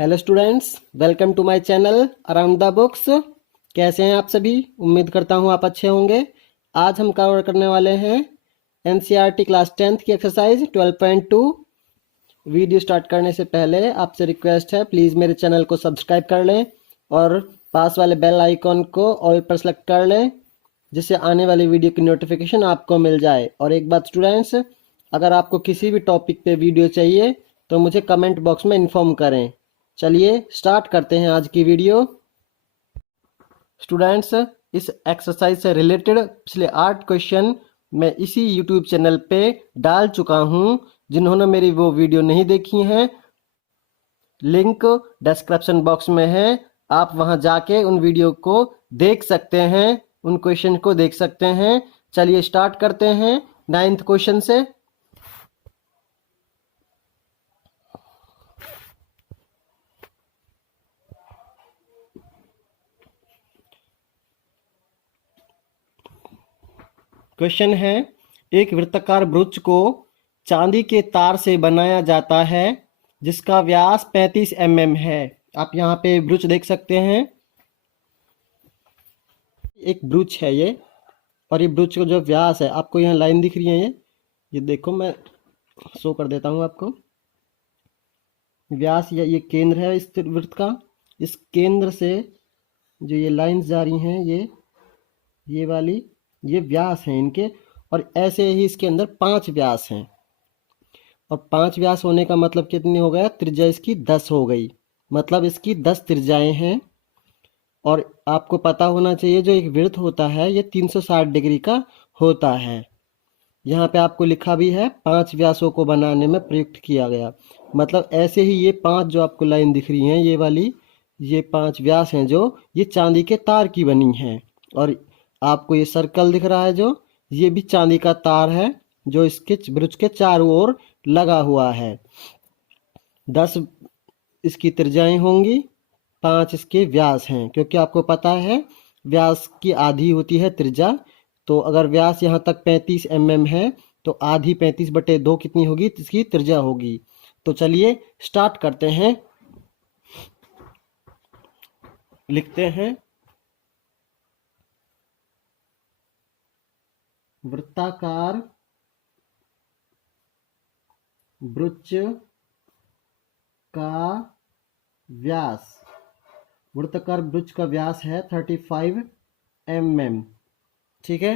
Hello students, welcome to my channel around the books. कैसे हैं आप सभी? उम्मीद करता हूं आप अच्छे होंगे। आज हम कवर करने वाले हैं एनसीईआरटी क्लास 10th की एक्सरसाइज 12.2। वीडियो स्टार्ट करने से पहले आपसे रिक्वेस्ट है, प्लीज़ मेरे चैनल को सब्सक्राइब कर लें और पास वाले बेल आइकॉन को ऑल पर सेलेक्ट कर लें, जिससे आने वाली वीडियो की नोटिफिकेशन आपको मिल जाए। और एक बात स्टूडेंट्स, अगर आपको किसी भी टॉपिक पे वीडियो चाहिए तो मुझे कमेंट बॉक्स में इन्फॉर्म करें। चलिए स्टार्ट करते हैं आज की वीडियो। स्टूडेंट्स, इस एक्सरसाइज से रिलेटेड पिछले 8 क्वेश्चन मैं इसी यूट्यूब चैनल पे डाल चुका हूं। जिन्होंने मेरी वो वीडियो नहीं देखी हैं, लिंक डिस्क्रिप्शन बॉक्स में है, आप वहां जाके उन वीडियो को देख सकते हैं, उन क्वेश्चन को देख सकते हैं। चलिए स्टार्ट करते हैं 9th क्वेश्चन से। क्वेश्चन है, एक वृत्ताकार ब्रुच को चांदी के तार से बनाया जाता है जिसका व्यास 35 mm है। आप यहाँ पे ब्रुच देख सकते हैं, एक ब्रुच है ये, और ये ब्रुच का जो व्यास है, आपको यहाँ लाइन दिख रही है, ये देखो, मैं शो कर देता हूँ आपको। व्यास या ये केंद्र है इस वृत्त का, इस केंद्र से जो ये लाइंस जा रही हैं, ये वाली, ये व्यास हैं इनके। और ऐसे ही इसके अंदर 5 व्यास हैं, और 5 व्यास होने का मतलब कितनी हो गया? त्रिज्या इसकी 10 हो गई, मतलब इसकी 10 त्रिज्याएं हैं। और आपको पता होना चाहिए, जो एक वृत्त होता है ये 360 डिग्री का होता है। यहाँ पे आपको लिखा भी है 5 व्यासों को बनाने में प्रयुक्त किया गया। मतलब ऐसे ही ये 5 जो आपको लाइन दिख रही हैं, ये वाली, ये 5 व्यास हैं जो ये चांदी के तार की बनी हैं। और आपको ये सर्कल दिख रहा है जो, ये भी चांदी का तार है जो इसके ब्रुच के चारों ओर लगा हुआ है। 10 इसकी त्रिज्याएं होंगी, 5 इसके व्यास हैं, क्योंकि आपको पता है व्यास की आधी होती है त्रिज्या। तो अगर व्यास यहाँ तक 35 mm है तो आधी 35/2 कितनी होगी? इसकी त्रिज्या होगी। तो चलिए स्टार्ट करते हैं, लिखते हैं वृत्ताकार ब्रुच का व्यास, वृत्ताकार ब्रुच का व्यास है 35 mm। ठीक है,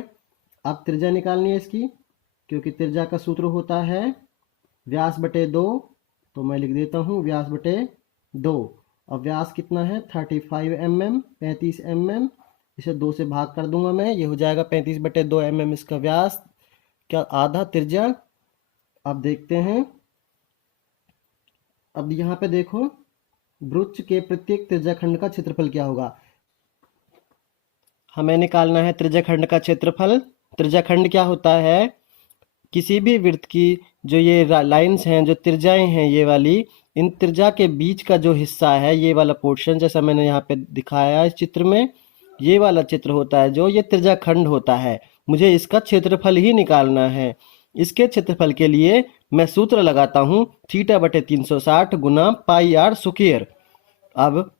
अब त्रिज्या निकालनी है इसकी, क्योंकि त्रिज्या का सूत्र होता है व्यास बटे 2। तो मैं लिख देता हूँ व्यास बटे 2। और व्यास कितना है? 35 mm, 35 mm। इसे 2 से भाग कर दूंगा मैं, ये हो जाएगा 35/2 mm इसका व्यास, क्या आधा त्रिज्या। अब देखते हैं, अब यहाँ पे देखो, ब्रुच के प्रत्येक त्रिज्याखंड का क्षेत्रफल क्या होगा? हमें निकालना है त्रिज्याखंड का क्षेत्रफल। त्रिज्याखंड क्या होता है? किसी भी वृत्त की जो ये लाइंस हैं, जो त्रिज्याएं हैं ये वाली, इन त्रिज्या के बीच का जो हिस्सा है, ये वाला पोर्शन, जैसा मैंने यहाँ पे दिखाया है इस चित्र में, ये वाला चित्र होता है जो ये त्रिज्याखंड होता है। मुझे इसका क्षेत्रफल ही निकालना है। इसके क्षेत्रफल के लिए मैं सूत्र लगाता हूँ θ/360 गुना πr स्क्वायर। अब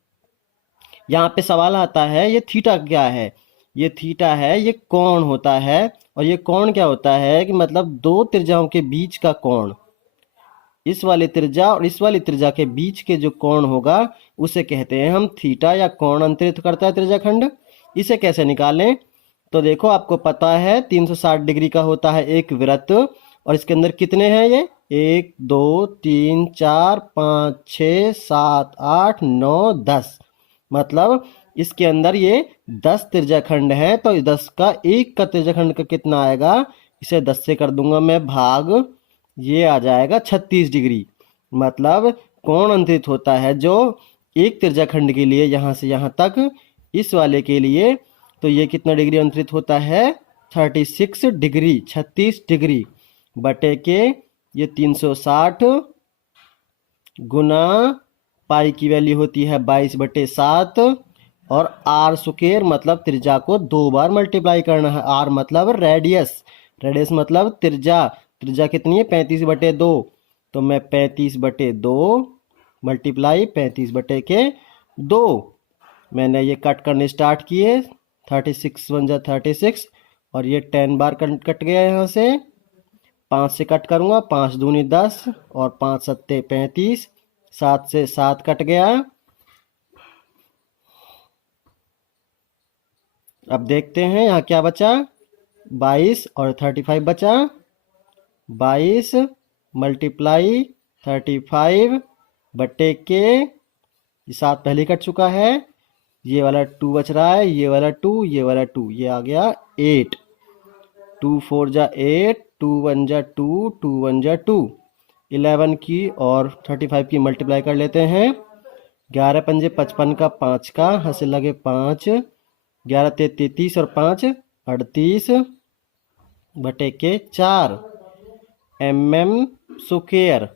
यहाँ पे सवाल आता है, ये थीटा क्या है? ये थीटा है, ये कोण होता है। और ये कोण क्या होता है कि मतलब 2 त्रिज्याओं के बीच का कोण, इस वाली त्रिज्या और इस वाली त्रिज्या के बीच के जो कोण होगा उसे कहते हैं हम थीटा, या कोण अंतरित करता है त्रिज्याखंड। इसे कैसे निकालें? तो देखो, आपको पता है 360 डिग्री का होता है एक वृत्त, और इसके अंदर कितने हैं? ये 1 2 3 4 5 6 7 8 9 10, मतलब इसके अंदर ये 10 त्रिज्याखंड है। तो 10 का 1 का त्रिज्याखंड का कितना आएगा? इसे 10 से कर दूंगा मैं भाग, ये आ जाएगा 36 डिग्री। मतलब कोण अंतरित होता है जो एक त्रिज्याखंड के लिए यहाँ से यहाँ तक, इस वाले के लिए, तो ये कितना डिग्री अंतरित होता है? 36 डिग्री, 36 डिग्री बटे के ये 360 गुना पाई की वैल्यू होती है 22/7, और आर स्क्वायर मतलब त्रिज्या को 2 बार मल्टीप्लाई करना है। आर मतलब रेडियस, रेडियस मतलब त्रिज्या। त्रिज्या कितनी है? 35/2। तो मैं 35/2 मल्टीप्लाई 35/2। मैंने ये कट करने स्टार्ट किए, 36 1 जा 36, और ये 10 बार कट गया यहाँ से। 5 से कट करूँगा, 5 दूनी 10 और 5 सत्ते 35, 7 से 7 कट गया। अब देखते हैं यहाँ क्या बचा, 22 और 35 बचा। 22 मल्टीप्लाई 35/के, ये 7 पहले ही कट चुका है। ये वाला 2 बच रहा है, ये वाला 2, ये वाला 2, ये आ गया 8। 2 4 जा 8, 2 1 जा 2, 2 1 जा 2। 11 की और 35 की मल्टीप्लाई कर लेते हैं। 11 पंजे 55 का, 5 का हंसे लगे 5, 11 ते 33 और 5 38/के 4 mm स्क्वायर,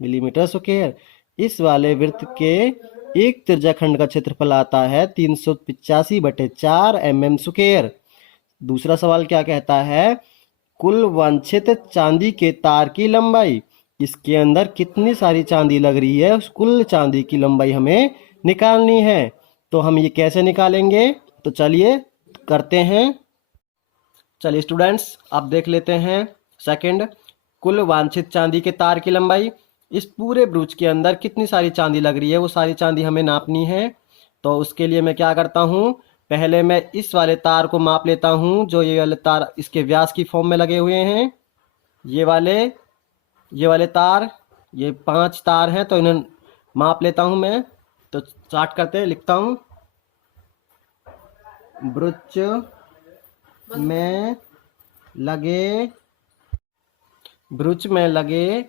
मिलीमीटर स्क्वायर। इस वाले वृत्त के एक त्रिज्याखंड का क्षेत्रफल आता है 385/4 mm स्क्वायर। दूसरा सवाल क्या कहता है, कुल वांछित चांदी के तार की लंबाई। इसके अंदर कितनी सारी चांदी लग रही है, उस कुल चांदी की लंबाई हमें निकालनी है। तो हम ये कैसे निकालेंगे, तो चलिए करते हैं। चलिए स्टूडेंट्स, आप देख लेते हैं। सेकंड, कुल वांछित चांदी के तार की लंबाई। इस पूरे ब्रूच के अंदर कितनी सारी चांदी लग रही है, वो सारी चांदी हमें नापनी है। तो उसके लिए मैं क्या करता हूँ, पहले मैं इस वाले तार को माप लेता हूँ, जो ये वाले तार इसके व्यास की फॉर्म में लगे हुए हैं। ये वाले तार, ये 5 तार हैं, तो इन्हें माप लेता हूँ मैं। तो स्टार्ट करते हैं, लिखता हूँ। ब्रूच में लगे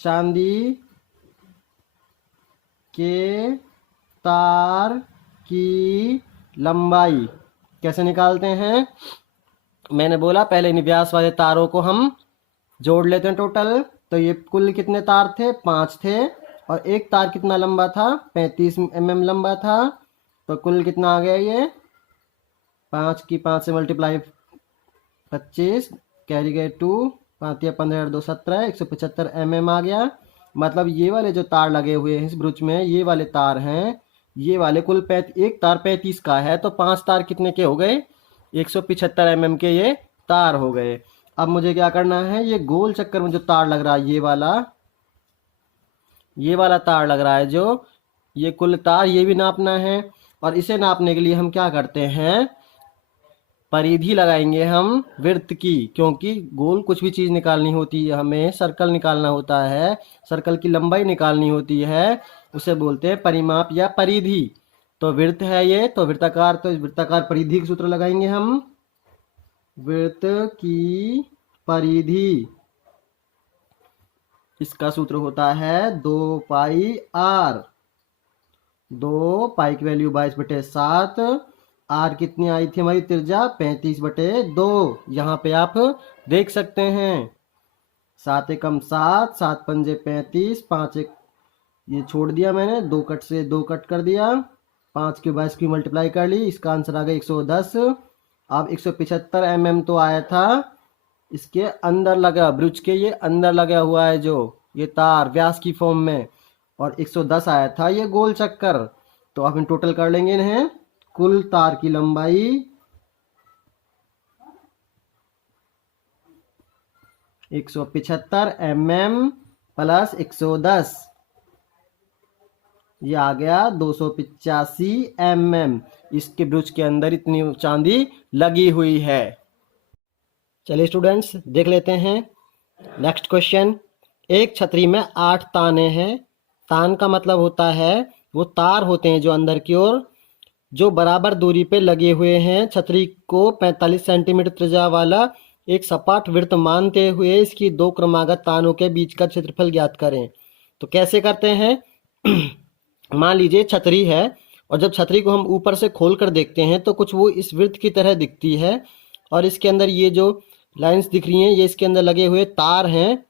चांदी के तार की लंबाई कैसे निकालते हैं। मैंने बोला पहले इन व्यास वाले तारों को हम जोड़ लेते हैं टोटल। तो ये कुल कितने तार थे, 5 थे, और एक तार कितना लंबा था, 35 mm लंबा था। तो कुल कितना आ गया, ये 5 की 5 से मल्टीप्लाई 25, कैरी गए 2, 5 या 15 2 17, 175 mm आ गया। मतलब ये वाले जो तार लगे हुए हैं इस ब्रूच में, ये वाले तार हैं, ये वाले कुल एक तार 35 का है, तो 5 तार कितने के हो गए, 175 mm के ये तार हो गए। अब मुझे क्या करना है, ये गोल चक्कर में जो तार लग रहा है, ये वाला तार लग रहा है जो, ये कुल तार ये भी नापना है। और इसे नापने के लिए हम क्या करते हैं, परिधि लगाएंगे हम वृत्त की, क्योंकि गोल कुछ भी चीज़ निकालनी होती है, हमें सर्कल निकालना होता है, सर्कल की लंबाई निकालनी होती है, उसे बोलते हैं परिमाप या परिधि। तो वृत्त है ये, तो वृत्ताकार परिधि का सूत्र लगाएंगे हम। वृत्त की परिधि, इसका सूत्र होता है 2πr। 2π की वैल्यू 22/7, आर कितनी आई थी हमारी त्रिज्या, 35/2। यहाँ पे आप देख सकते हैं, 7 एकम 7, 7 पंजे 35, 5 एक ये छोड़ दिया मैंने, 2 कट से 2 कट कर दिया, 5 की 22 की मल्टीप्लाई कर ली, इसका आंसर आ गया 110। अब 175 mm तो आया था, इसके अंदर लगा, ब्रूच के ये अंदर लगा हुआ है जो ये तार व्यास की फॉर्म में, और 110 आया था ये गोल चक्कर। तो अब हम टोटल कर लेंगे इन्हें। कुल तार की लंबाई 175 mm प्लस 110, ये आ गया 285 mm। इसके ब्रूच के अंदर इतनी चांदी लगी हुई है। चलिए स्टूडेंट्स, देख लेते हैं नेक्स्ट क्वेश्चन। एक छतरी में 8 ताने हैं। तान का मतलब होता है वो तार होते हैं जो अंदर की ओर, जो बराबर दूरी पे लगे हुए हैं। छतरी को 45 सेंटीमीटर त्रिज्या वाला एक सपाट वृत्त मानते हुए इसकी 2 क्रमागत तानों के बीच का क्षेत्रफल ज्ञात करें। तो कैसे करते हैं मान लीजिए छतरी है, और जब छतरी को हम ऊपर से खोल कर देखते हैं तो कुछ वो इस वृत्त की तरह दिखती है, और इसके अंदर ये जो लाइंस दिख रही हैं ये इसके अंदर लगे हुए तार हैं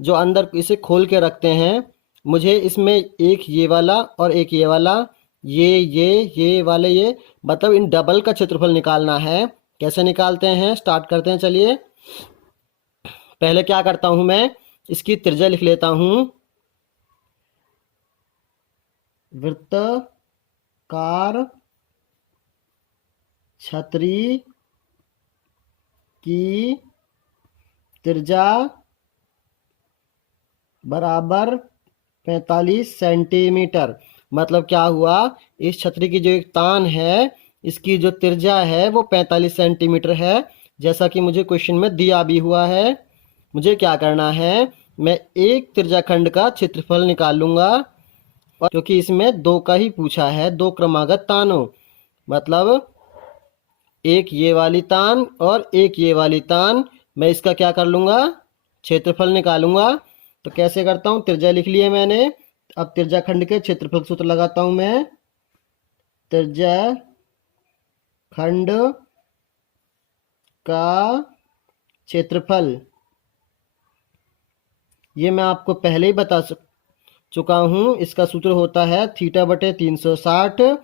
जो अंदर इसे खोल के रखते हैं। मुझे इसमें एक ये वाला और एक ये वाला, ये वाले, ये मतलब इन डबल का क्षेत्रफल निकालना है। कैसे निकालते हैं, स्टार्ट करते हैं। चलिए पहले क्या करता हूं मैं, इसकी त्रिज्या लिख लेता हूं। वृत्ताकार छतरी की त्रिज्या बराबर 45 सेंटीमीटर। मतलब क्या हुआ, इस छतरी की जो एक तान है इसकी जो त्रिज्या है वो 45 सेंटीमीटर है, जैसा कि मुझे क्वेश्चन में दिया भी हुआ है। मुझे क्या करना है, मैं एक त्रिज्याखंड का क्षेत्रफल निकाल लूंगा, और क्योंकि इसमें दो का ही पूछा है, दो क्रमागत तानों, मतलब एक ये वाली तान और एक ये वाली तान, मैं इसका क्या कर लूंगा, क्षेत्रफल निकालूंगा। तो कैसे करता हूँ, त्रिज्या लिख लिए मैंने, अब त्रिज्याखंड के क्षेत्रफल सूत्र लगाता हूं मैं। त्रिज्याखंड का क्षेत्रफल, ये मैं आपको पहले ही बता चुका हूं, इसका सूत्र होता है थीटा बटे 360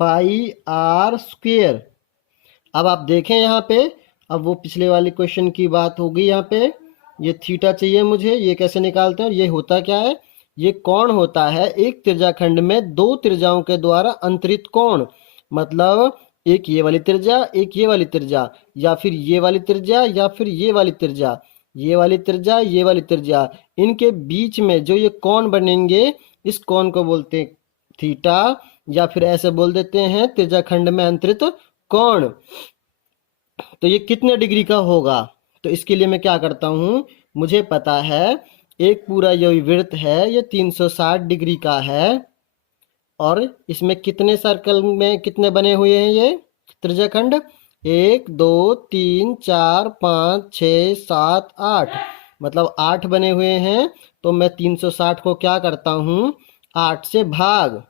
पाई आर स्क्वेयर। अब आप देखें यहाँ पे, अब वो पिछले वाली क्वेश्चन की बात होगी। यहाँ पे ये थीटा चाहिए मुझे, ये कैसे निकालते हैं, ये होता क्या है, ये कोण होता है एक त्रिज्याखंड में दो त्रिज्याओं के द्वारा अंतरित कोण। मतलब एक ये वाली त्रिज्या, एक ये वाली त्रिज्या, या फिर ये वाली त्रिज्या, या फिर ये वाली त्रिज्या, ये वाली त्रिज्या, ये वाली त्रिज्या, इनके बीच में जो ये कोण बनेंगे इस कोण को बोलते हैं थीटा, या फिर ऐसे बोल देते हैं त्रिज्याखंड में अंतरित कोण। तो ये कितने डिग्री का होगा, तो इसके लिए मैं क्या करता हूं, मुझे पता है एक पूरा ये वृत्त है ये 360 डिग्री का है, और इसमें कितने सर्कल में कितने बने हुए हैं ये त्रिज्याखंड, 1 2 3 4 5 6 7 8, मतलब 8 बने हुए हैं। तो मैं 360 को क्या करता हूँ, 8 से भाग,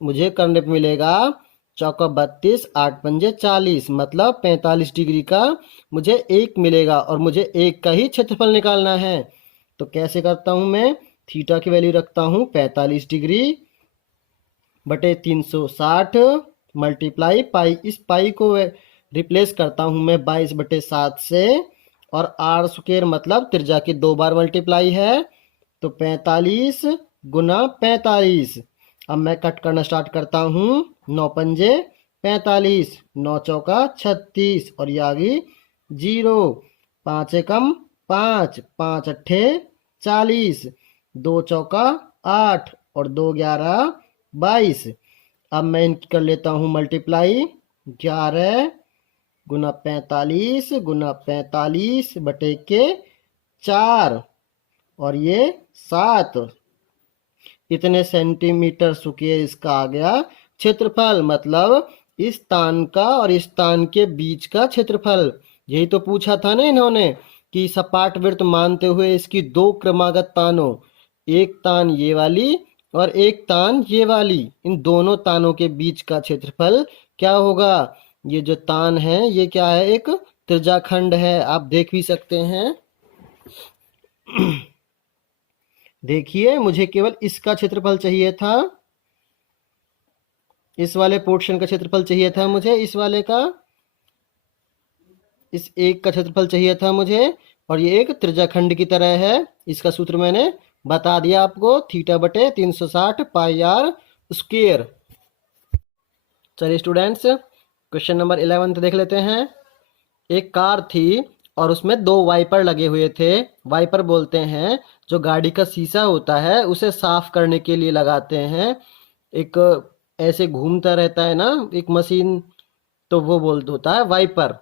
मुझे करने पे मिलेगा चौका 32, 8 पंजे 40, मतलब 45 डिग्री का मुझे एक मिलेगा, और मुझे एक का ही क्षेत्रफल निकालना है। तो कैसे करता हूं मैं, थीटा की वैल्यू रखता हूं 45 डिग्री बटे 360 मल्टीप्लाई पाई, इस पाई को रिप्लेस करता हूं मैं 22 बटे 7 से, और आर स्क्वायर मतलब त्रिज्या की 2 बार मल्टीप्लाई है, तो 45 गुना 45। अब मैं कट करना स्टार्ट करता हूँ, 9 पंजे 45, 9 चौका 36, और ये आ गई 0, 5 एकम 5, 5 अट्ठे 40, 2 चौका 8, और 2 11 22। अब मैं इनकी कर लेता हूँ मल्टीप्लाई, 11 गुना 45 गुना 45 बटे के 4, और ये 7, इतने सेंटीमीटर स्क्वायर इसका आ गया क्षेत्रफल। मतलब इस तान का और इस तान के बीच का क्षेत्रफल। यही तो पूछा था ना इन्होंने कि सपाट वृत्त मानते हुए इसकी दो क्रमागत तानों, एक तान ये वाली और एक तान ये वाली, इन दोनों तानों के बीच का क्षेत्रफल क्या होगा। ये जो तान है ये क्या है, एक त्रिज्याखंड है, आप देख भी सकते हैं। देखिए मुझे केवल इसका क्षेत्रफल चाहिए था, इस वाले पोर्शन का क्षेत्रफल चाहिए था मुझे, इस वाले का, इस एक का क्षेत्रफल चाहिए था मुझे, और ये एक त्रिज्याखंड की तरह है। इसका सूत्र मैंने बता दिया आपको, थीटा बटे 360 पाई आर स्क्वायर। चलिए स्टूडेंट्स, क्वेश्चन नंबर 11 देख लेते हैं। एक कार थी और उसमें दो वाइपर लगे हुए थे। वाइपर बोलते हैं जो गाड़ी का शीशा होता है उसे साफ करने के लिए लगाते हैं, एक ऐसे घूमता रहता है ना एक मशीन, तो वो होता है वाइपर।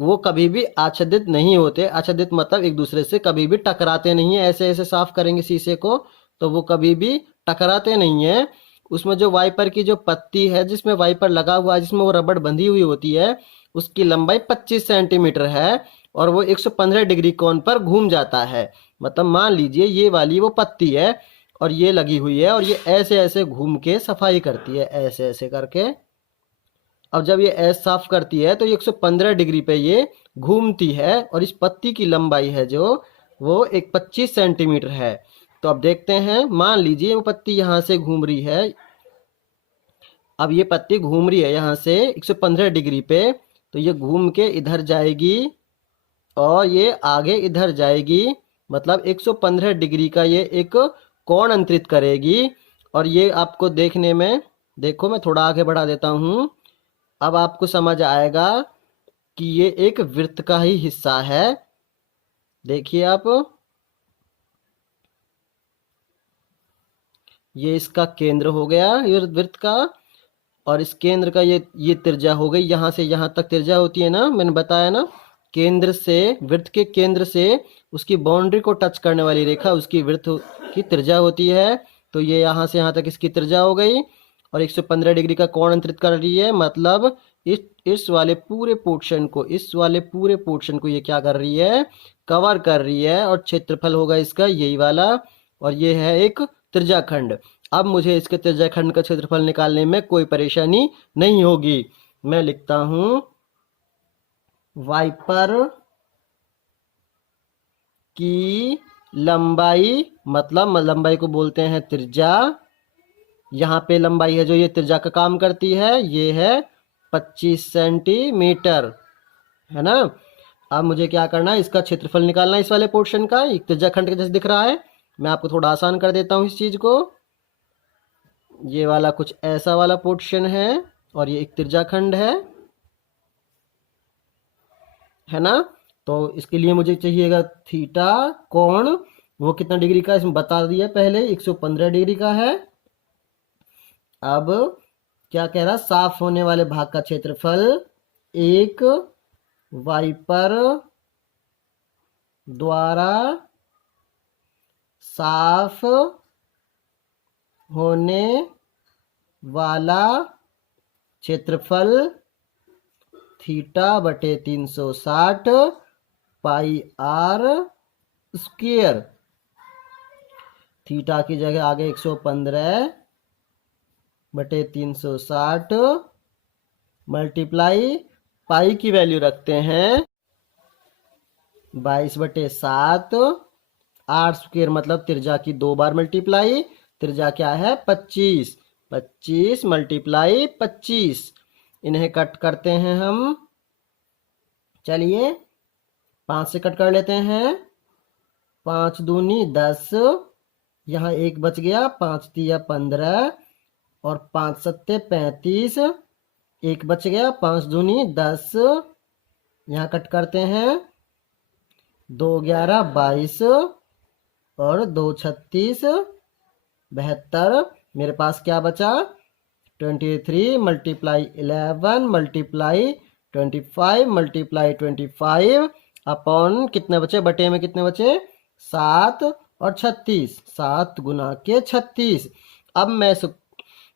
वो कभी भी आच्छादित नहीं होते, आच्छादित मतलब एक दूसरे से कभी भी टकराते नहीं है। ऐसे ऐसे साफ करेंगे शीशे को तो वो कभी भी टकराते नहीं है। उसमें जो वाइपर की जो पत्ती है जिसमें वाइपर लगा हुआ है, जिसमें वो रबड़ बंधी हुई होती है, उसकी लंबाई 25 सेंटीमीटर है और वो 115 डिग्री कोण पर घूम जाता है। मतलब मान लीजिए ये वाली वो पत्ती है और ये लगी हुई है और ये ऐसे ऐसे घूम के सफाई करती है, ऐसे ऐसे करके। अब जब ये ऐसे साफ करती है तो 115 डिग्री पे ये घूमती है और इस पत्ती की लंबाई है जो वो 25 सेंटीमीटर है। तो अब देखते हैं, मान लीजिए वो पत्ती यहाँ से घूम रही है, अब ये पत्ती घूम रही है यहाँ से 115 डिग्री पे, तो ये घूम के इधर जाएगी और ये आगे इधर जाएगी, मतलब 115 डिग्री का ये एक कोण अंतरित करेगी। और ये आपको देखने में, देखो मैं थोड़ा आगे बढ़ा देता हूँ, अब आपको समझ आएगा कि ये एक वृत्त का ही हिस्सा है। देखिए आप, ये इसका केंद्र हो गया ये वृत्त का, और इस केंद्र का ये त्रिज्या हो गई। यहाँ से यहाँ तक त्रिज्या होती है ना, मैंने बताया ना, केंद्र से, वृत्त के केंद्र से उसकी बाउंड्री को टच करने वाली रेखा उसकी वृत्त की त्रिज्या होती है। तो ये यहाँ से यहाँ तक इसकी त्रिज्या हो गई, और 115 डिग्री का कोण अंतरित कर रही है। मतलब इस वाले पूरे पोर्शन को, इस वाले पूरे पोर्शन को ये क्या कर रही है, कवर कर रही है। और क्षेत्रफल होगा इसका यही वाला, और ये है एक त्रिज्याखंड। अब मुझे इसके त्रिज्याखंड का क्षेत्रफल निकालने में कोई परेशानी नहीं होगी। मैं लिखता हूं वाइपर की लंबाई, मतलब लंबाई को बोलते हैं त्रिज्या। यहाँ पे लंबाई है जो ये त्रिज्या का काम करती है, ये है 25 सेंटीमीटर, है ना। अब मुझे क्या करना है, इसका क्षेत्रफल निकालना है इस वाले पोर्शन का। एक त्रिज्याखंड के जैसे दिख रहा है, मैं आपको थोड़ा आसान कर देता हूँ इस चीज को। ये वाला कुछ ऐसा वाला पोर्शन है, और ये एक त्रिज्याखंड है ना। तो इसके लिए मुझे चाहिएगा थीटा कोण, वो कितना डिग्री का इसमें बता दिया पहले, 115 डिग्री का है। अब क्या कह रहा, साफ होने वाले भाग का क्षेत्रफल एक वाइपर द्वारा साफ होने वाला क्षेत्रफल थीटा बटे 360 पाई आर स्क्वायर। थीटा की जगह आगे 115 बटे 360 मल्टीप्लाई पाई की वैल्यू रखते हैं 22 बटे 7, आर स्क्वायर मतलब त्रिज्या की 2 बार मल्टीप्लाई, त्रिज्या क्या है 25, 25 मल्टीप्लाई 25। इन्हें कट करते हैं हम, चलिए 5 से कट कर लेते हैं, 5 दूनी 10, यहाँ एक बच गया, 5 तिया 15 और 5 सत्ते 35, एक बच गया, 5 दूनी 10, यहाँ कट करते हैं, 2 11 22 और 2 36 72। मेरे पास क्या बचा 23 मल्टीप्लाई 11 मल्टीप्लाई 25 मल्टीप्लाई 25 अपॉन कितने बचे, बटे में कितने बचे 7 और 36, 7 गुना के 36। अब मैं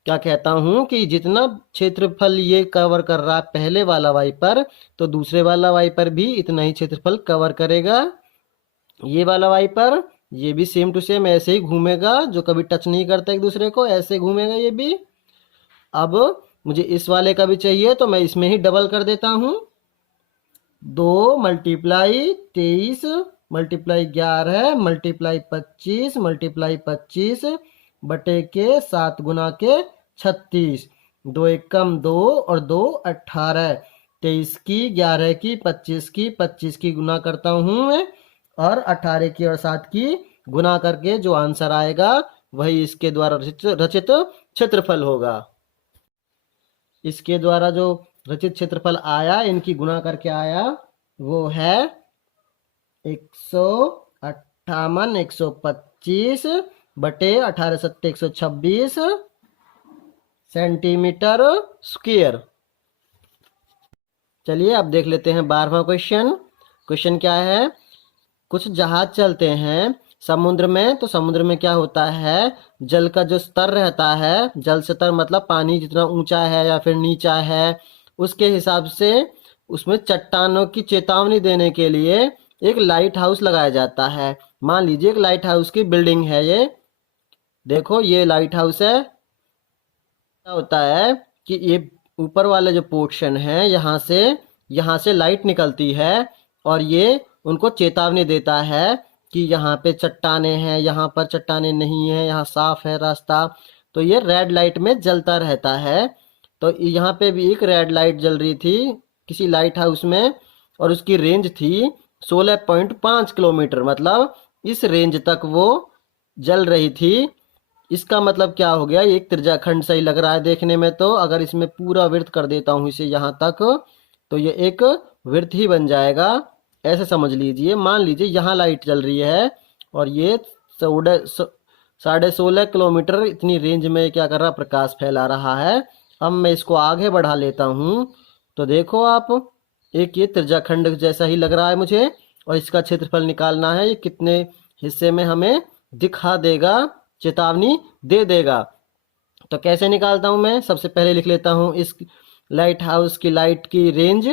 क्या कहता हूं कि जितना क्षेत्रफल ये कवर कर रहा है पहले वाला वाइपर, तो दूसरे वाला वाइपर भी इतना ही क्षेत्रफल कवर करेगा। ये वाला वाइपर ये भी सेम टू सेम ऐसे ही घूमेगा, जो कभी टच नहीं करता एक दूसरे को, ऐसे घूमेगा ये भी। अब मुझे इस वाले का भी चाहिए, तो मैं इसमें ही डबल कर देता हूं, 2 मल्टीप्लाई 23 मल्टीप्लाई 11 मल्टीप्लाई 25 मल्टीप्लाई 25 बटे के 7 गुना के 36, 2 एक कम 2 और 2 18, 23 की 11 की 25 की 25 की गुना करता हूं मैं, और 18 की और 7 की गुना करके जो आंसर आएगा वही इसके द्वारा रचित क्षेत्रफल होगा। इसके द्वारा जो रचित क्षेत्रफल आया, इनकी गुना करके आया, वो है 158 125 बटे 18 सत्ते 126 सेंटीमीटर स्क्वायर। चलिए अब देख लेते हैं 12वां क्वेश्चन। क्वेश्चन क्या है, कुछ जहाज चलते हैं समुद्र में, तो समुद्र में क्या होता है, जल का जो स्तर रहता है, जल स्तर मतलब पानी जितना ऊंचा है या फिर नीचा है, उसके हिसाब से उसमें चट्टानों की चेतावनी देने के लिए एक लाइट हाउस लगाया जाता है। मान लीजिए एक लाइट हाउस की बिल्डिंग है, ये देखो ये लाइट हाउस है। क्या होता है कि ये ऊपर वाला जो पोर्शन है, यहाँ से लाइट निकलती है, और ये उनको चेतावनी देता है कि यहाँ पे चट्टाने हैं, यहाँ पर चट्टाने नहीं है, यहाँ साफ है रास्ता। तो ये रेड लाइट में जलता रहता है। तो यहाँ पे भी एक रेड लाइट जल रही थी किसी लाइट हाउस में, और उसकी रेंज थी 16.5 किलोमीटर, मतलब इस रेंज तक वो जल रही थी। इसका मतलब क्या हो गया, ये एक त्रिज्याखंड सही लग रहा है देखने में। तो अगर इसमें पूरा वृत्त कर देता हूँ इसे यहाँ तक, तो ये एक वृत्त ही बन जाएगा। ऐसे समझ लीजिए, मान लीजिए यहाँ लाइट जल रही है और ये 16.5 किलोमीटर इतनी रेंज में क्या कर रहा, प्रकाश फैला रहा है। अब मैं इसको आगे बढ़ा लेता हूँ, तो देखो आप, एक ये त्रिज्याखंड जैसा ही लग रहा है मुझे, और इसका क्षेत्रफल निकालना है, ये कितने हिस्से में हमें दिखा देगा, चेतावनी दे देगा। तो कैसे निकालता हूं मैं, सबसे पहले लिख लेता हूं इस लाइट हाउस की लाइट की रेंज,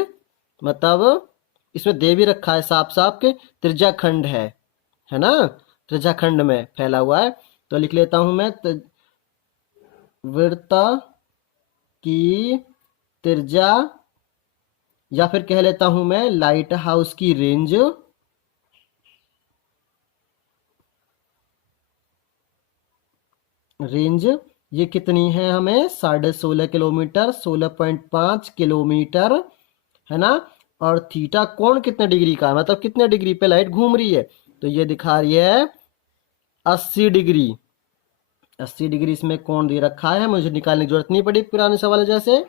मतलब इसमें दे भी रखा है साफ साफ के त्रिज्याखंड है ना, त्रिज्याखंड में फैला हुआ है। तो लिख लेता हूं मैं वृत्त की त्रिज्या, या फिर कह लेता हूं मैं लाइट हाउस की रेंज, ये कितनी है, हमें 16.5 किलोमीटर, 16.5 किलोमीटर, है ना। और थीटा कोण कितने डिग्री का है, मतलब कितने डिग्री पे लाइट घूम रही है, तो ये दिखा रही है 80 डिग्री। 80 डिग्री इसमें कोण दे रखा है, मुझे निकालने की जरूरत नहीं पड़ी पुराने सवाल जैसे।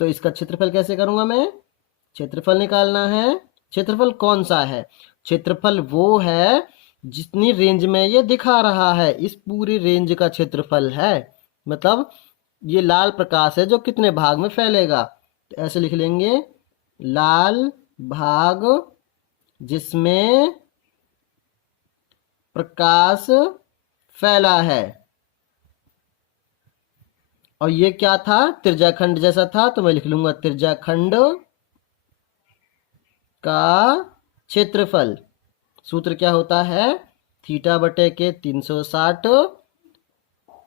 तो इसका क्षेत्रफल कैसे करूंगा मैं, क्षेत्रफल निकालना है। क्षेत्रफल कौन सा है, क्षेत्रफल वो है जितनी रेंज में ये दिखा रहा है, इस पूरी रेंज का क्षेत्रफल है। मतलब ये लाल प्रकाश है जो कितने भाग में फैलेगा, तो ऐसे लिख लेंगे, लाल भाग जिसमें प्रकाश फैला है। और ये क्या था, त्रिज्याखंड जैसा था, तो मैं लिख लूंगा त्रिज्याखंड का क्षेत्रफल। सूत्र क्या होता है, थीटा बटे के 360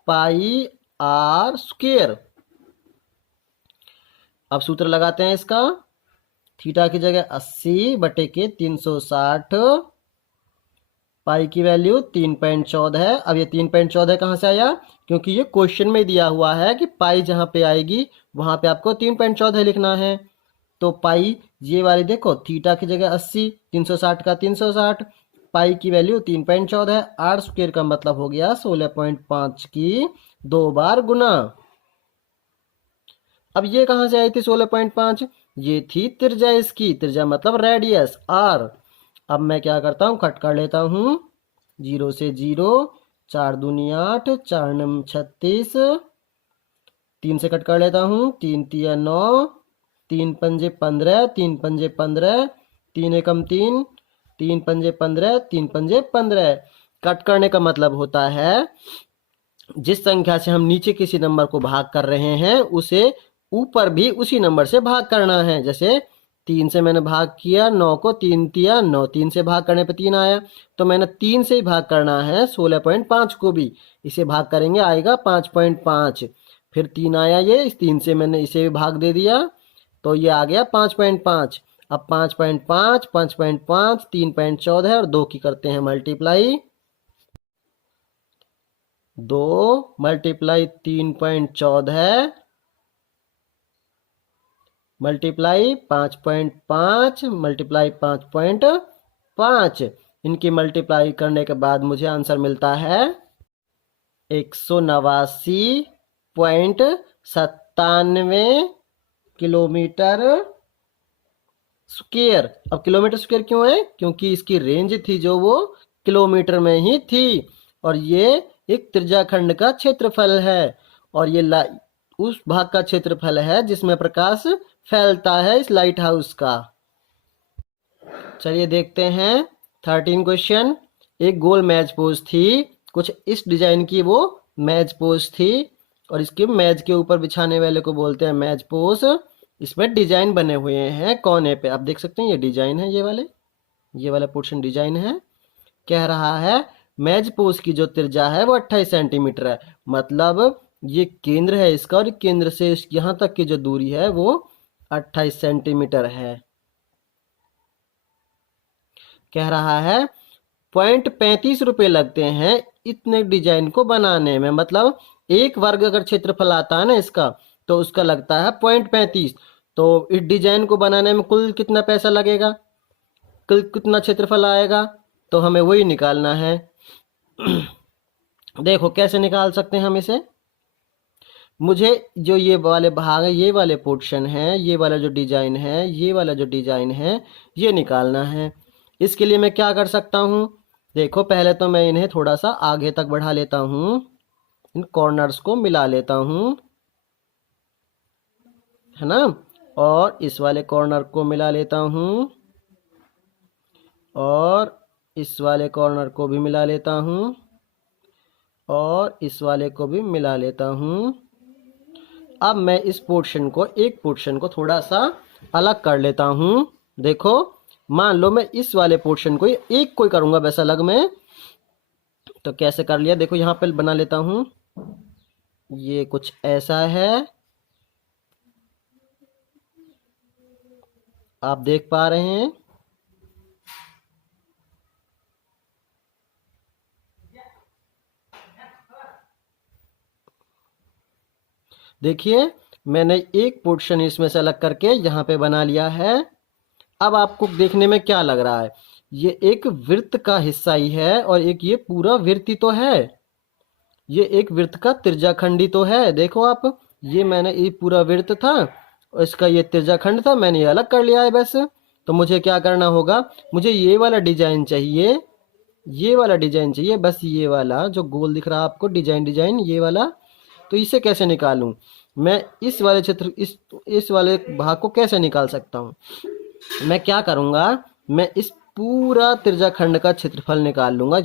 पाई आर स्क्वायर। अब सूत्र लगाते हैं इसका, थीटा की जगह 80 बटे के 360, पाई की वैल्यू 3.14 है। अब ये 3.14 कहाँ से आया, क्योंकि ये क्वेश्चन में दिया हुआ है कि पाई जहाँ पे आएगी वहां पे आपको 3.14 लिखना है। तो पाई ये वाली देखो, थीटा की जगह 80, 360 का 360, पाई की वैल्यू 3.14 है, आर स्क्वायर का मतलब हो गया 16.5 की 2 बार गुना। अब ये कहां से आई थी 16.5, ये थी त्रिज्या इसकी, त्रिज्या मतलब रेडियस आर। अब मैं क्या करता हूँ, कट कर लेता हूँ, 0 से 0, 4 दूनी 8, 4 नम 36, 3 से कट कर लेता हूँ, 3 तिया 9, 3 पंजे 15, 3 पंजे 15, 3 एकम 3, 3 पंजे 15, 3 पंजे 15। कट करने का मतलब होता है जिस संख्या से हम नीचे किसी नंबर को भाग कर रहे हैं उसे ऊपर भी उसी नंबर से भाग करना है। जैसे 3 से मैंने भाग किया 9 को, 3 तिया 9, 3 से भाग करने पे 3 आया, तो मैंने 3 से ही भाग करना है 16.5 को भी, इसे भाग करेंगे आएगा 5.5, फिर 3 आया, ये इस 3 से मैंने इसे भी भाग दे दिया, तो ये आ गया 5.5। अब 5.5, 5.5, 3.14 और 2 की करते हैं मल्टीप्लाई, 2 मल्टीप्लाई 3.14 मल्टीप्लाई 5.5 मल्टीप्लाई 5.5, इनकी मल्टीप्लाई करने के बाद मुझे आंसर मिलता है 189.97 किलोमीटर स्क्वायर। अब किलोमीटर स्क्वायर क्यों है, क्योंकि इसकी रेंज थी जो वो किलोमीटर में ही थी, और ये एक त्रिज्याखंड का क्षेत्रफल है, और ये उस भाग का क्षेत्रफल है जिसमें प्रकाश फैलता है इस लाइट हाउस का। चलिए देखते हैं 13 क्वेश्चन। एक गोल मैच पोस्ट थी, कुछ इस डिजाइन की वो मैच पोस्ट थी, और इसके मैच के ऊपर बिछाने वाले को बोलते हैं मैच पोस्ट। इसमें डिजाइन बने हुए हैं कोने पे, आप देख सकते हैं ये डिजाइन है, ये वाला पोर्शन डिजाइन है। कह रहा है मैच पोस्ट की जो त्रिज्या है वो 28 सेंटीमीटर है, मतलब ये केंद्र है इसका, और केंद्र से यहाँ तक की जो दूरी है वो 28 सेंटीमीटर है। कह रहा है 0.35 लगते हैं इतने डिजाइन को बनाने में, मतलब 1 वर्ग अगर क्षेत्रफल आता है ना इसका, तो उसका लगता है 0.35। तो इस डिजाइन को बनाने में कुल कितना पैसा लगेगा, कुल कितना क्षेत्रफल आएगा, तो हमें वही निकालना है। देखो कैसे निकाल सकते हैं हम इसे। मुझे जो ये वाले भाग है, ये वाले पोर्शन है, ये वाला जो डिजाइन है, ये वाला जो डिजाइन है, ये निकालना है। इसके लिए मैं क्या कर सकता हूँ, देखो पहले तो मैं इन्हें थोड़ा सा आगे तक बढ़ा लेता हूँ, इन कॉर्नर्स को मिला लेता हूँ, है ना। और इस वाले कॉर्नर को मिला लेता हूँ, और इस वाले कॉर्नर को भी मिला लेता हूँ, और इस वाले को भी मिला लेता हूँ। अब मैं इस पोर्शन को, एक पोर्शन को थोड़ा सा अलग कर लेता हूँ। देखो मान लो मैं इस वाले पोर्शन को एक कोई करूँगा बस अलग में, तो कैसे कर लिया, देखो यहाँ पे बना लेता हूँ। ये कुछ ऐसा है, आप देख पा रहे हैं। देखिए मैंने एक पोर्शन इसमें से अलग करके यहाँ पे बना लिया है। अब आपको देखने में क्या लग रहा है, ये एक वृत्त का हिस्सा ही है, और एक ये पूरा वृत्त ही तो है। ये एक वृत्त का त्रिज्याखंड ही तो है। देखो आप, ये मैंने ये पूरा वृत्त था और इसका ये त्रिज्याखंड था, मैंने ये अलग कर लिया है बस। तो मुझे क्या करना होगा, मुझे ये वाला डिजाइन चाहिए, ये वाला डिजाइन चाहिए, बस ये वाला जो गोल दिख रहा है आपको, डिजाइन डिजाइन ये वाला। तो इसे कैसे निकालूं मैं, इस वाले क्षेत्र, इस वाले भाग को कैसे निकाल सकता हूँ। मैं क्या करूँगा, मैं इस पूरा त्रिज्याखंड का क्षेत्रफल निकाल लूँगा।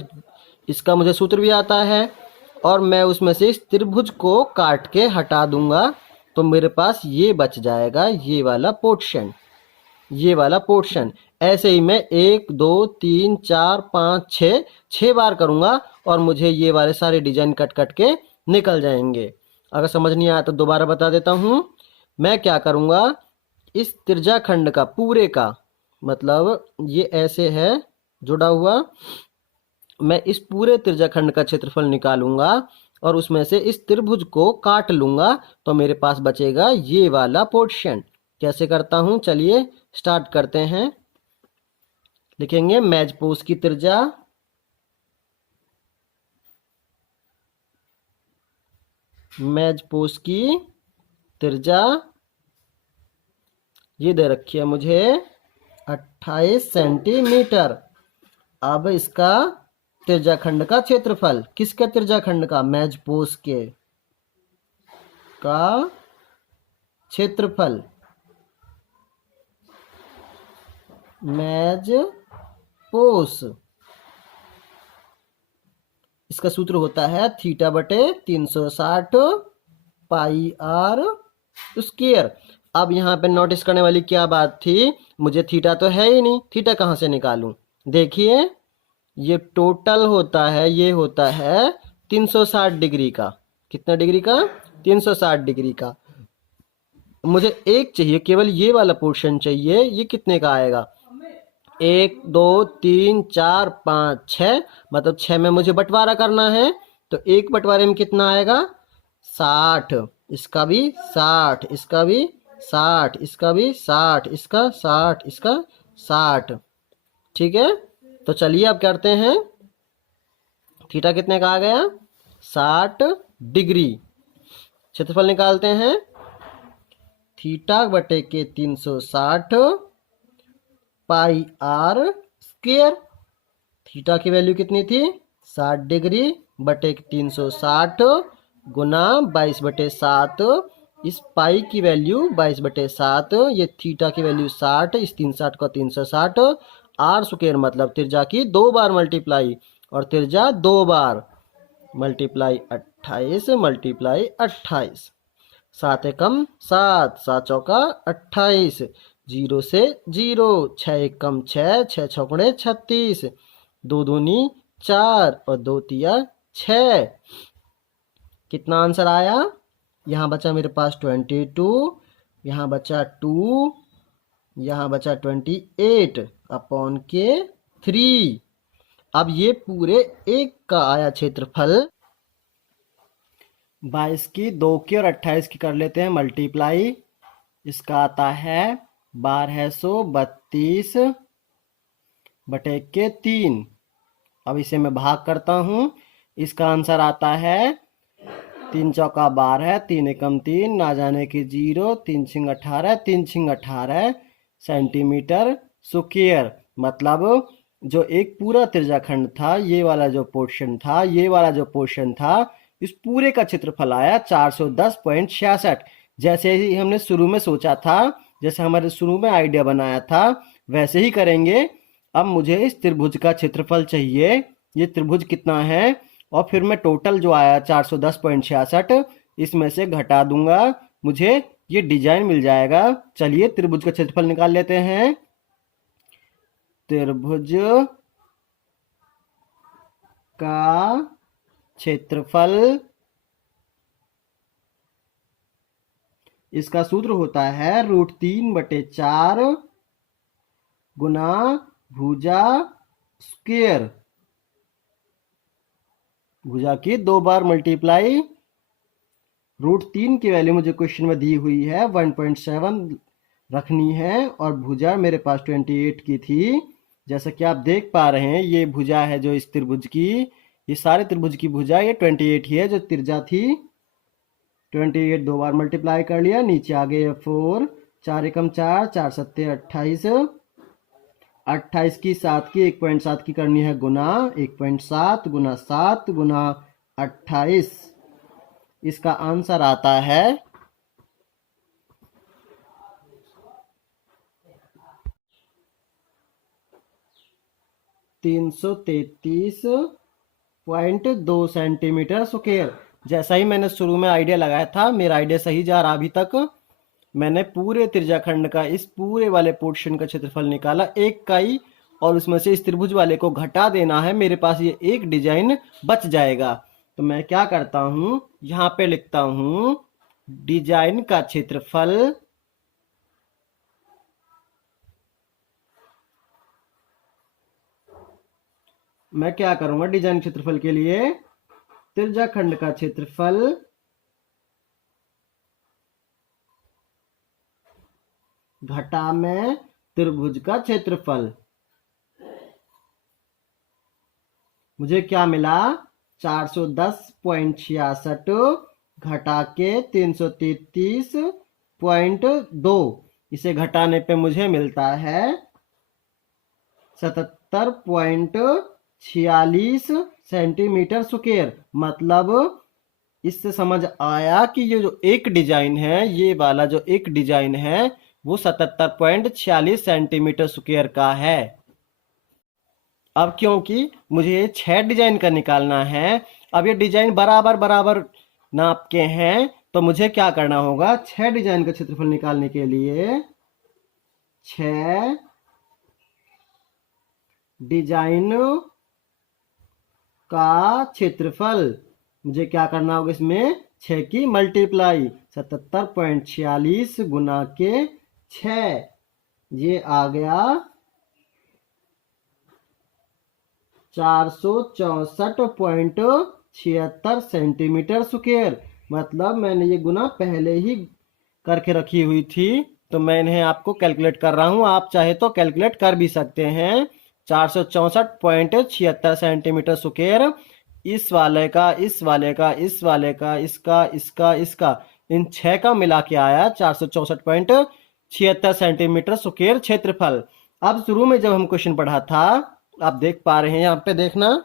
इसका मुझे सूत्र भी आता है, और मैं उसमें से इस त्रिभुज को काट के हटा दूंगा, तो मेरे पास ये बच जाएगा, ये वाला पोर्शन, ये वाला पोर्शन। ऐसे ही मैं 1 2 3 4 5 6 6 बार करूँगा, और मुझे ये वाले सारे डिजाइन कट कट के निकल जाएंगे। अगर समझ नहीं आया तो दोबारा बता देता हूँ। मैं क्या करूँगा, इस त्रिज्याखंड का पूरे का, मतलब ये ऐसे है जुड़ा हुआ, मैं इस पूरे त्रिज्याखंड का क्षेत्रफल निकालूंगा, और उसमें से इस त्रिभुज को काट लूंगा, तो मेरे पास बचेगा ये वाला पोर्शन। कैसे करता हूं, चलिए स्टार्ट करते हैं। लिखेंगे मैजपोस की त्रिज्या, मैजपोस की त्रिज्या ये दे रखी है मुझे 28 सेंटीमीटर। अब इसका त्रिज्याखंड का क्षेत्रफल, किसके त्रिज्याखंड का, मैजपोस के का क्षेत्रफल, मैजपोस, इसका सूत्र होता है थीटा बटे 360 पाई आर स्क्वायर। अब यहाँ पे नोटिस करने वाली क्या बात थी, मुझे थीटा तो है ही नहीं, थीटा कहाँ से निकालूं। देखिए ये टोटल होता है, ये होता है 360 डिग्री का। कितना डिग्री का, 360 डिग्री का। मुझे एक चाहिए, केवल ये वाला पोर्शन चाहिए। ये कितने का आएगा, 1 2 3 4 5 6, मतलब 6 में मुझे बंटवारा करना है। तो एक बंटवारे में कितना आएगा, 60। इसका भी 60, इसका भी 60, इसका भी 60, इसका 60, इसका 60। ठीक है, तो चलिए अब करते हैं। थीटा कितने का आ गया, 60 डिग्री। क्षेत्रफल निकालते हैं, थीटा बटे के 360 पाई आर स्क्वायर। थीटा की वैल्यू कितनी थी, 60 डिग्री बटे 360 गुना 22 बटे 7। इस पाई की वैल्यू 22 बटे 7, ये थीटा की वैल्यू 60, इस 360 को 360। आर स्क्वायर मतलब त्रिज्या की 2 बार मल्टीप्लाई, और त्रिज्या 2 बार मल्टीप्लाई 28 मल्टीप्लाई 28। 7 एकम 7, 7 चौका 28, 0 से 0, 6 एकम 6, 6 चौकड़े 36, 2 दूनी 4 और 2 तिया 6। कितना आंसर आया, यहाँ बचा मेरे पास 22, यहाँ बचा 2, यहाँ बचा 28 अपॉन के 3। अब ये पूरे एक का आया क्षेत्रफल। 22 की 2 की और 28 की कर लेते हैं मल्टीप्लाई। इसका आता है 1232 बटे के 3। अब इसे मैं भाग करता हूँ, इसका आंसर आता है 3 चौका 12, 3 एकम 3, ना जाने की 0, 3 छिंग 18, 3 छिंग 18 सेंटीमीटर स्क्वायर। मतलब जो एक पूरा त्रिज्याखंड था, ये वाला जो पोर्शन था, ये वाला जो पोर्शन था, इस पूरे का क्षेत्रफल आया 410.66। जैसे ही हमने शुरू में सोचा था, जैसे हमारे शुरू में आइडिया बनाया था, वैसे ही करेंगे। अब मुझे इस त्रिभुज का क्षेत्रफल चाहिए, ये त्रिभुज कितना है, और फिर मैं टोटल जो आया 410.66 इसमें से घटा दूंगा, मुझे ये डिजाइन मिल जाएगा। चलिए त्रिभुज का क्षेत्रफल निकाल लेते हैं। त्रिभुज का क्षेत्रफल, इसका सूत्र होता है √3/4 गुना भुजा स्क्वायर। भुजा की 2 बार मल्टीप्लाई। √3 की वैल्यू मुझे क्वेश्चन में दी हुई है 1.7 रखनी है, और भुजा मेरे पास 28 की थी। जैसा कि आप देख पा रहे हैं, ये भुजा है जो इस त्रिभुज की, ये सारे त्रिभुज की भुजा ये 28 ही है जो त्रिज्या थी। 28 2 बार मल्टीप्लाई कर लिया, नीचे आ गए 4, 4 एकम 4, 4 सत्ते 28, 28 की 7 की 1.7 की करनी है गुना, 1.7 गुना 7 गुना 28। इसका आंसर आता है 333.2 सेंटीमीटर स्क्वायर। जैसा ही मैंने शुरू में आइडिया लगाया था, मेरा आइडिया सही जा रहा अभी तक। मैंने पूरे त्रिज्याखंड का इस पूरे वाले पोर्शन का क्षेत्रफल निकाला एक का ही, और उसमें से इस त्रिभुज वाले को घटा देना है, मेरे पास ये एक डिजाइन बच जाएगा। तो मैं क्या करता हूं, यहाँ पे लिखता हूं डिजाइन का क्षेत्रफल मैं क्या करूंगा डिजाइन क्षेत्रफल के लिए, त्रिज्याखंड का क्षेत्रफल घटा में त्रिभुज का क्षेत्रफल। मुझे क्या मिला, 410.66 घटा के 333.2। इसे घटाने पे मुझे मिलता है 77.46 सेंटीमीटर स्क्वायर। मतलब इससे समझ आया कि ये जो एक डिजाइन है, ये वाला जो एक डिजाइन है, वो 77.46 सेंटीमीटर स्क्वायर का है। अब क्योंकि मुझे ये 6 डिजाइन का निकालना है, अब ये डिजाइन बराबर बराबर नाप के हैं, तो मुझे क्या करना होगा, 6 डिजाइन का क्षेत्रफल निकालने के लिए 6 डिजाइन का क्षेत्रफल, मुझे क्या करना होगा, इसमें 6 की मल्टीप्लाई, 77.46 गुना के 6, ये आ गया 464.76 सेंटीमीटर स्क्वायर। मतलब मैंने ये गुना पहले ही करके रखी हुई थी, तो मैं इन्हें आपको कैलकुलेट कर रहा हूं, आप चाहे तो कैलकुलेट कर भी सकते हैं। 464.76 सेंटीमीटर स्क्वायर, इस वाले का, इस वाले का, इस वाले का, इसका, इसका, इसका, इन 6 का मिला के आया 464.76 सेंटीमीटर स्क्वायर क्षेत्रफल। अब शुरू में जब हम क्वेश्चन पढ़ा था, आप देख पा रहे हैं यहाँ पे, देखना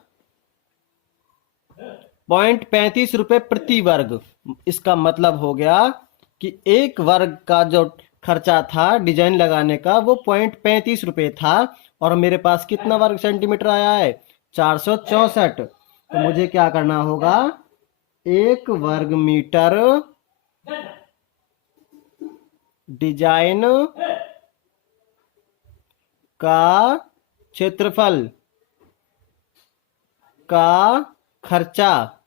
0.35 रुपए प्रति वर्ग। इसका मतलब हो गया कि एक वर्ग का जो खर्चा था डिजाइन लगाने का, वो 0.35 रुपए था, और मेरे पास कितना वर्ग सेंटीमीटर आया है, 464। तो मुझे क्या करना होगा, 1 वर्ग मीटर डिजाइन का क्षेत्रफल का खर्चा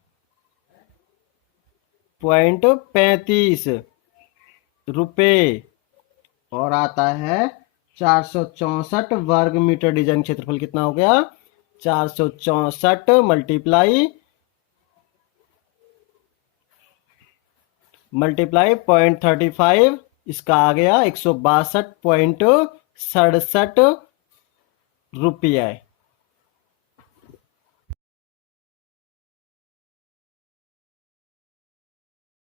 0.35 रुपए, और आता है 464 वर्ग मीटर। डिजाइन क्षेत्रफल कितना हो गया, 464 मल्टीप्लाई 0.35, इसका आ गया 162.67 रुपये।